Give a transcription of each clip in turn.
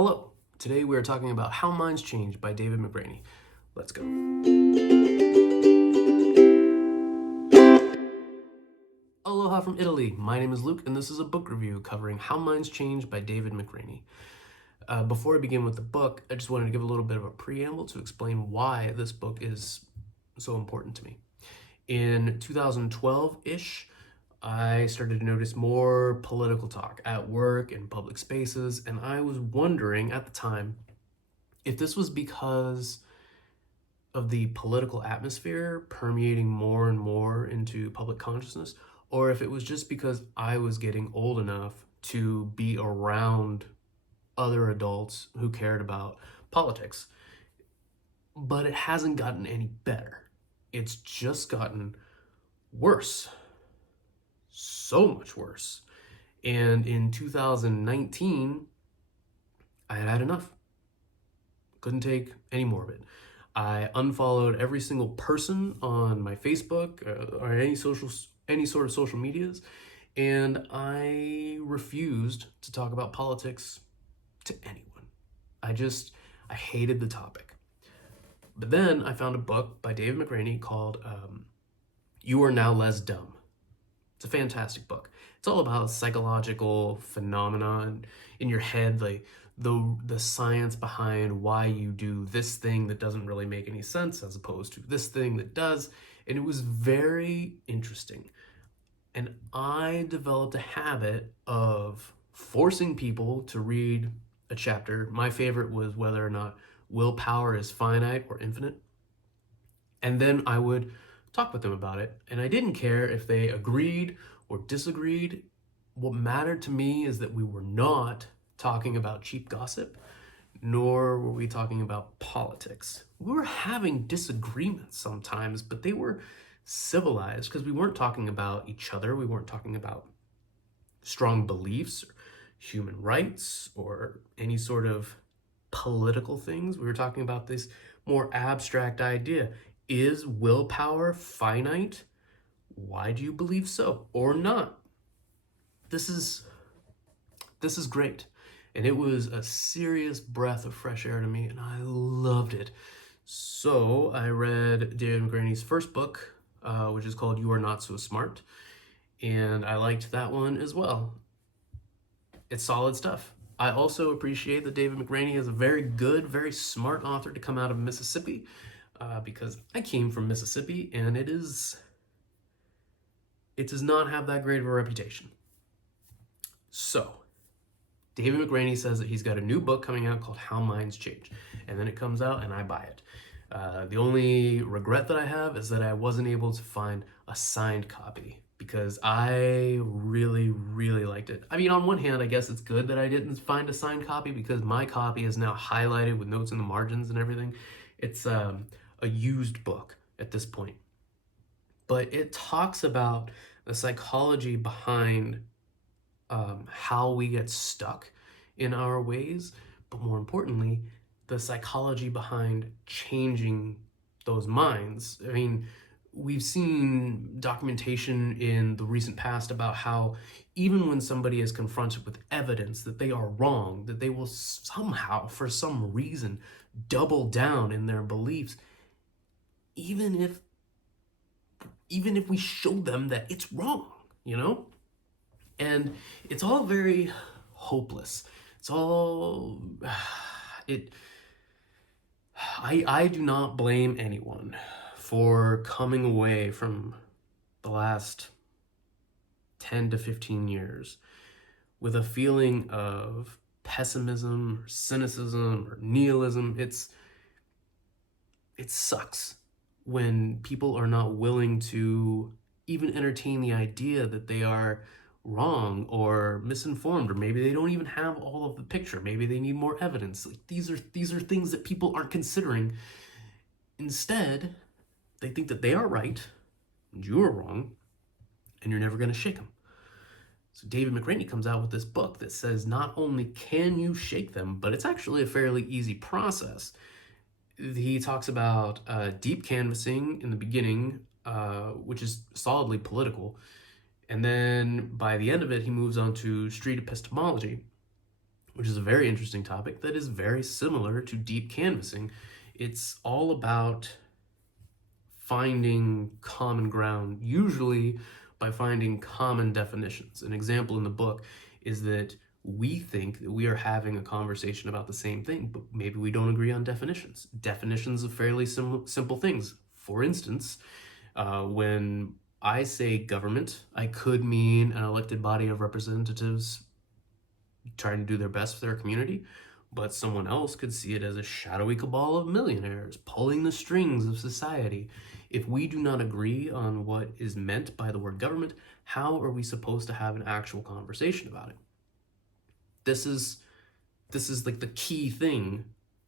Hello, today we are talking about How Minds Change by David McRaney. Let's go. Aloha from Italy, my name is Luke and this is a book review covering How Minds Change by David McRaney. Before I begin with the book, I just wanted to give a little bit of a preamble to explain why this book is so important to me. In 2012-ish, I started to notice more political talk at work and public spaces, and I was wondering at the time if this was because of the political atmosphere permeating more and more into public consciousness, or if it was just because I was getting old enough to be around other adults who cared about politics. But it hasn't gotten any better. It's just gotten worse. So much worse. And in 2019, I had had enough. Couldn't take any more of it. I unfollowed every single person on my Facebook or any sort of social medias, and I refused to talk about politics to anyone. I hated the topic. But then I found a book by David McRaney called You Are Now Less Dumb. It's a fantastic book. It's all about psychological phenomena in your head, like the science behind why you do this thing that doesn't really make any sense as opposed to this thing that does. And it was very interesting. And I developed a habit of forcing people to read a chapter. My favorite was whether or not willpower is finite or infinite. And then I would talk with them about it. And I didn't care if they agreed or disagreed. What mattered to me is that we were not talking about cheap gossip, nor were we talking about politics. We were having disagreements sometimes, but they were civilized because we weren't talking about each other. We weren't talking about strong beliefs or human rights or any sort of political things. We were talking about this more abstract idea. Is willpower finite? Why do you believe so or not? This is great. And it was a serious breath of fresh air to me, and I loved it. So I read David McRaney's first book, which is called You Are Not So Smart, and I liked that one as well. It's solid stuff. I also appreciate that David McRaney is a very good, very smart author to come out of Mississippi, because I came from Mississippi, and it does not have that great of a reputation. So, David McRaney says that he's got a new book coming out called How Minds Change, and then it comes out and I buy it. The only regret that I have is that I wasn't able to find a signed copy because I really, really liked it. I mean, on one hand, I guess it's good that I didn't find a signed copy because my copy is now highlighted with notes in the margins and everything. It's a used book at this point. But it talks about the psychology behind how we get stuck in our ways, but more importantly, the psychology behind changing those minds. I mean, we've seen documentation in the recent past about how even when somebody is confronted with evidence that they are wrong, that they will somehow, for some reason, double down in their beliefs, even if we show them that it's wrong, you know? And it's all very hopeless. It's all, I do not blame anyone for coming away from the last 10 to 15 years with a feeling of pessimism or cynicism or nihilism. It sucks when people are not willing to even entertain the idea that they are wrong or misinformed, or maybe they don't even have all of the picture. Maybe they need more evidence. Like, these are things that people aren't considering. Instead, they think that they are right and you are wrong, and you're never going to shake them. So David McRaney comes out with this book that says not only can you shake them, but it's actually a fairly easy process. He talks about deep canvassing in the beginning, which is solidly political. And then by the end of it, he moves on to street epistemology, which is a very interesting topic that is very similar to deep canvassing. It's all about finding common ground, usually by finding common definitions. An example in the book is that we think that we are having a conversation about the same thing, but maybe we don't agree on definitions. Definitions of fairly simple things. For instance, when I say government, I could mean an elected body of representatives trying to do their best for their community, but someone else could see it as a shadowy cabal of millionaires pulling the strings of society. If we do not agree on what is meant by the word government, how are we supposed to have an actual conversation about it? This is like the key thing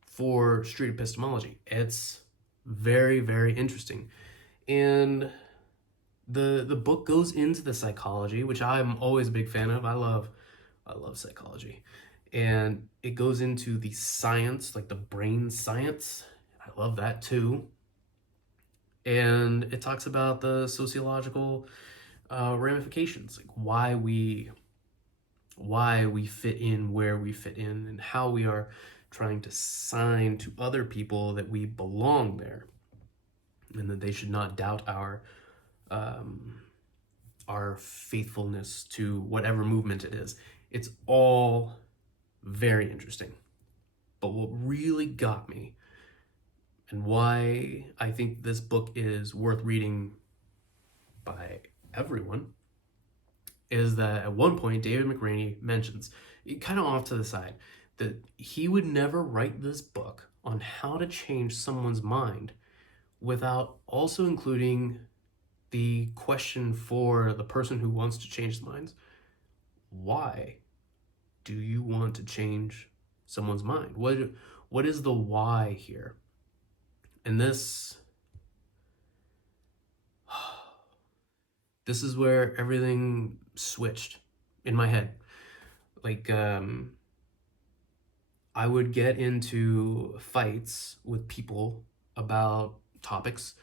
for street epistemology. It's very, very interesting. And the book goes into the psychology, which I'm always a big fan of. I love psychology. And it goes into the science, like the brain science. I love that too. And it talks about the sociological ramifications, like why we fit in where we fit in, and how we are trying to sign to other people that we belong there, and that they should not doubt our faithfulness to whatever movement it is. It's all very interesting. But what really got me, and why I think this book is worth reading by everyone, is that at one point David McRaney mentions, kind of off to the side, that he would never write this book on how to change someone's mind without also including the question for the person who wants to change their minds. Why do you want to change someone's mind? What is the why here? And this is where everything switched in my head. Like, I would get into fights with people about topics,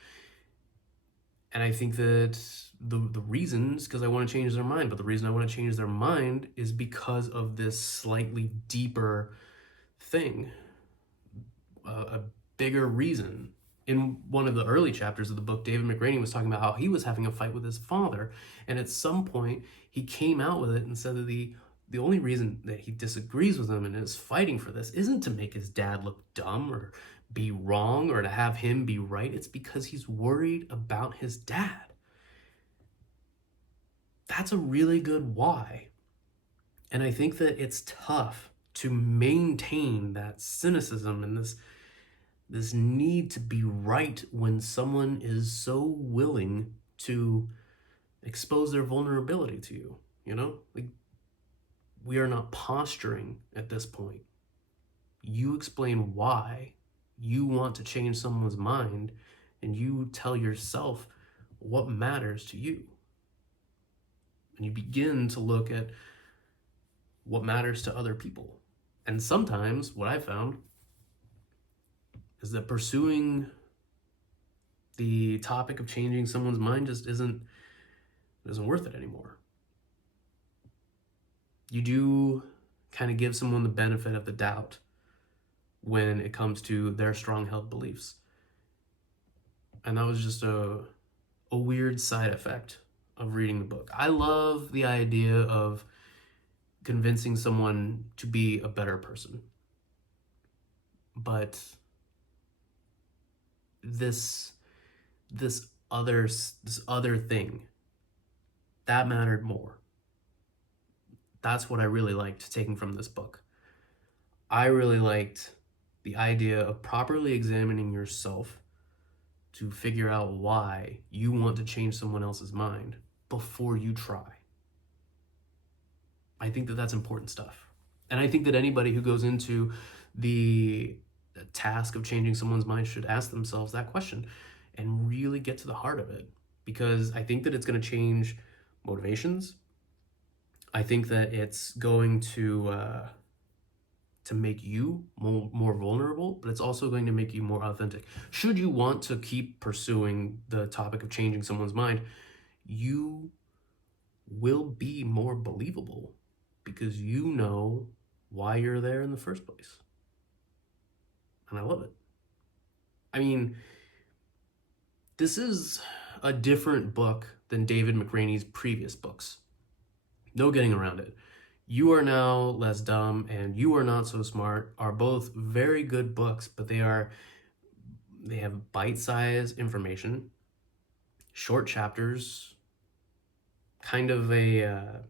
and I think that the reasons, because I want to change their mind, but the reason I want to change their mind is because of this slightly deeper thing, a bigger reason. In one of the early chapters of the book, David McRaney was talking about how he was having a fight with his father, and at some point he came out with it and said that the only reason that he disagrees with him and is fighting for this isn't to make his dad look dumb or be wrong or to have him be right. It's because he's worried about his dad. That's a really good why. And I think that it's tough to maintain that cynicism and this need to be right when someone is so willing to expose their vulnerability to you, you know? Like, we are not posturing at this point. You explain why you want to change someone's mind, and you tell yourself what matters to you. And you begin to look at what matters to other people. And sometimes what I found is that pursuing the topic of changing someone's mind just isn't worth it anymore. You do kind of give someone the benefit of the doubt when it comes to their strong-held beliefs. And that was just a weird side effect of reading the book. I love the idea of convincing someone to be a better person. But this other thing, that mattered more. That's what I really liked taking from this book. I really liked the idea of properly examining yourself to figure out why you want to change someone else's mind before you try. I think that that's important stuff. And I think that anybody who goes into the task of changing someone's mind should ask themselves that question and really get to the heart of it, because I think that it's going to change motivations. I think that it's going to make you more vulnerable, but it's also going to make you more authentic. Should you want to keep pursuing the topic of changing someone's mind, you will be more believable because you know why you're there in the first place. And I love it. I mean, this is a different book than David McRaney's previous books. No getting around it. You Are Now Less Dumb and You Are Not So Smart are both very good books, but they have bite-sized information, short chapters, kind of a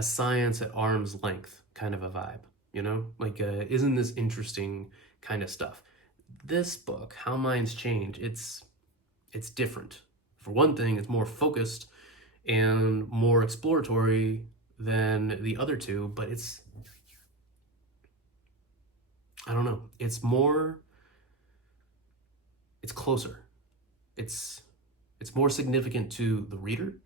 science at arm's length kind of a vibe, you know? Like, isn't this interesting kind of stuff? This book, How Minds Change, it's different. For one thing, it's more focused and more exploratory than the other two, but I don't know, it's closer. It's more significant to the reader,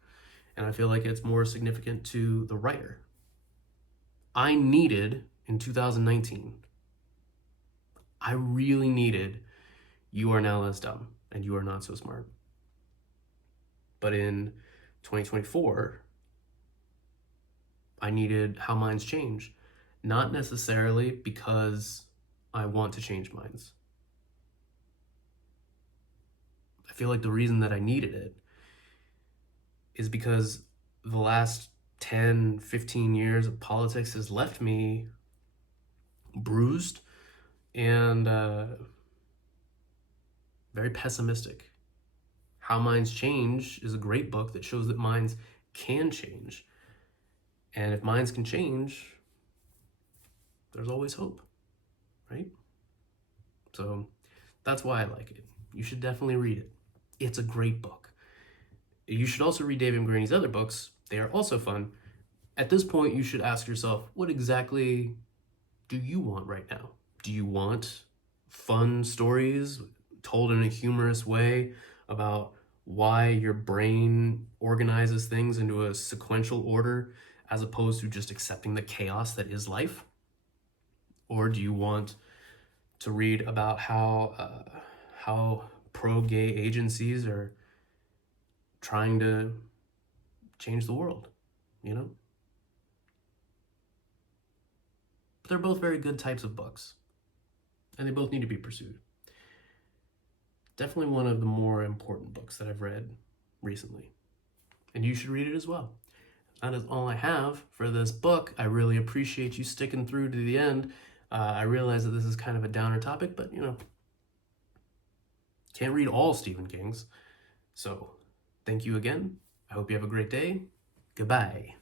and I feel like it's more significant to the writer. I needed, in 2019, I really needed You Are Now Less Dumb and You Are Not So Smart. But in 2024, I needed How Minds Change, not necessarily because I want to change minds. I feel like the reason that I needed it is because the last 10, 15 years of politics has left me bruised and very pessimistic. How Minds Change is a great book that shows that minds can change. And if minds can change, there's always hope, right? So that's why I like it. You should definitely read it. It's a great book. You should also read David McRaney's other books. They are also fun. At this point, you should ask yourself, what exactly do you want right now? Do you want fun stories told in a humorous way about why your brain organizes things into a sequential order as opposed to just accepting the chaos that is life? Or do you want to read about how pro-gay agencies are trying to change the world, you know? But they're both very good types of books, and they both need to be pursued. Definitely one of the more important books that I've read recently, and you should read it as well. That is all I have for this book. I really appreciate you sticking through to the end. I realize that this is kind of a downer topic, but you know, can't read all Stephen King's. So thank you again. I hope you have a great day. Goodbye.